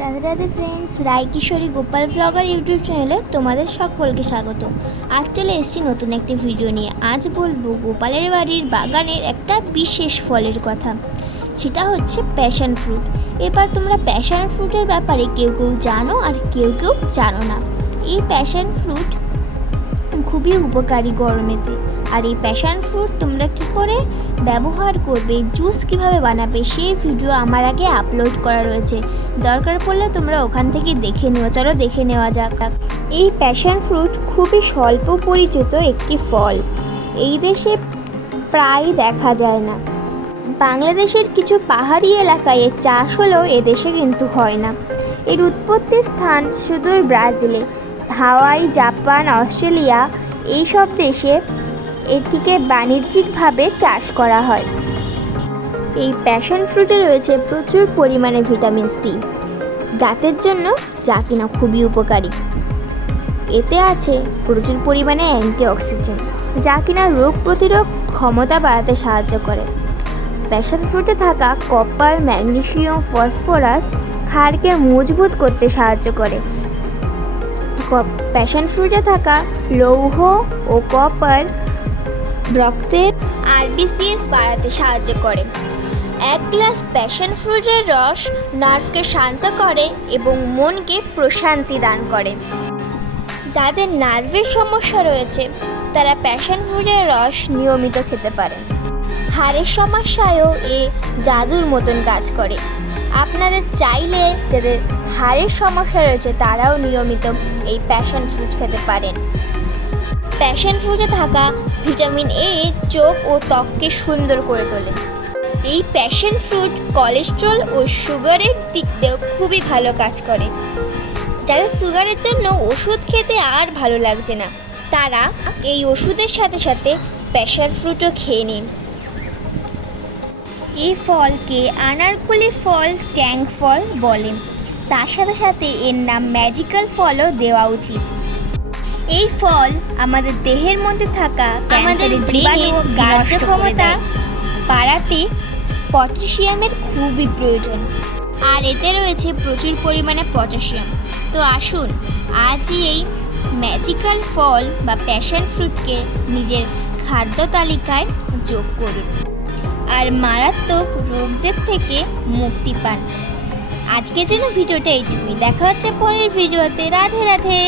Radhe Radhe friends, রায় কিশোরী Gopal blogger YouTube চ্যানেলে তোমাদের সকলকে স্বাগত। আজ চলে এসেছি নতুন একটি ভিডিও নিয়ে। আজ বলবো গোপালের বাড়ির বাগানের একটা বিশেষ ফলের কথা, সেটা হচ্ছে প্যাশন ফ্রুট। এবার তোমরা প্যাশন ফ্রুটের ব্যাপারে কেউ কেউ জানো আর কেউ কেউ জানো না। এই প্যাশন ফ্রুট খুবই উপকারী গরমেতে। আর এই প্যাশন ফ্রুট তোমরা কী করে ব্যবহার করবে, জুস কিভাবে বানাবে, সেই ভিডিও আমার আগে আপলোড করা রয়েছে। দরকার পড়লে তোমরা ওখান থেকে দেখে নিও। চলো দেখে নেওয়া যাক। এই প্যাশন ফ্রুট খুবই স্বল্প পরিচিত একটি ফল, এই দেশে প্রায় দেখা যায় না। বাংলাদেশের কিছু পাহাড়ি এলাকায় এর চাষ হলেও এদেশে কিন্তু হয় না। এর উৎপত্তি স্থান সুদূর ব্রাজিলে, হাওয়াই, জাপান, অস্ট্রেলিয়া এইসব দেশে এটিকে বাণিজ্যিকভাবে চাষ করা হয়। এই প্যাশন ফ্রুটে রয়েছে প্রচুর পরিমাণে ভিটামিন সি, দাঁতের জন্য, যা কিনা খুবই উপকারী। এতে আছে প্রচুর পরিমাণে অ্যান্টিঅক্সিডেন্ট, যা কিনা রোগ প্রতিরোধ ক্ষমতা বাড়াতে সাহায্য করে। প্যাশন ফ্রুটে থাকা কপার, ম্যাগনেসিয়াম, ফসফরাস হাড়কে মজবুত করতে সাহায্য করে। প্যাশন ফ্রুটে থাকা লৌহ ও কপার রক্তের আরবিসিএস বাড়াতে সাহায্য করে। এক গ্লাস প্যাশন ফ্রুটের রস নার্ভকে শান্ত করে এবং মনকে প্রশান্তি দান করে। যাদের নার্ভের সমস্যা রয়েছে তারা প্যাশন ফ্রুটের রস নিয়মিত খেতে পারেন। হাড়ের সমস্যায়ও এ জাদুর মতন কাজ করে। আপনাদের চাইলে যাদের হাড়ের সমস্যা রয়েছে তারাও নিয়মিত এই প্যাশন ফ্রুট খেতে পারেন। প্যাশন ফ্রুটে থাকা ভিটামিন এ চোখ ও ত্বককে সুন্দর করে তোলে। এই প্যাশন ফ্রুট কোলেস্ট্রল ও সুগারের দিক দিয়েও খুবই ভালো কাজ করে। যারা সুগারের জন্য ওষুধ খেতে আর ভালো লাগছে না, তারা এই ওষুধের সাথে সাথে প্যাশন ফ্রুটও খেয়ে নিন। এই ফলকে আনারকলি ফল, ট্যাং ফল বলেন। তার সাথে সাথে এর নাম ম্যাজিক্যাল ফলও দেওয়া উচিত। এই ফল আমাদের দেহের মধ্যে থাকা আমাদের জীবাণু কার্যক্ষমতা বাড়াতে পটাশিয়ামের খুবই প্রয়োজন, আর এতে রয়েছে প্রচুর পরিমাণে পটাশিয়াম। তো আসুন আজই এই ম্যাজিক্যাল ফল বা প্যাশন ফ্রুটকে নিজের খাদ্য তালিকায় যোগ করুন আর মারাত্মক রোগদের থেকে মুক্তি পান। আজকের জন্য ভিডিওটা এইটুকুই। দেখা হচ্ছে পরের ভিডিওতে। রাধে রাধে।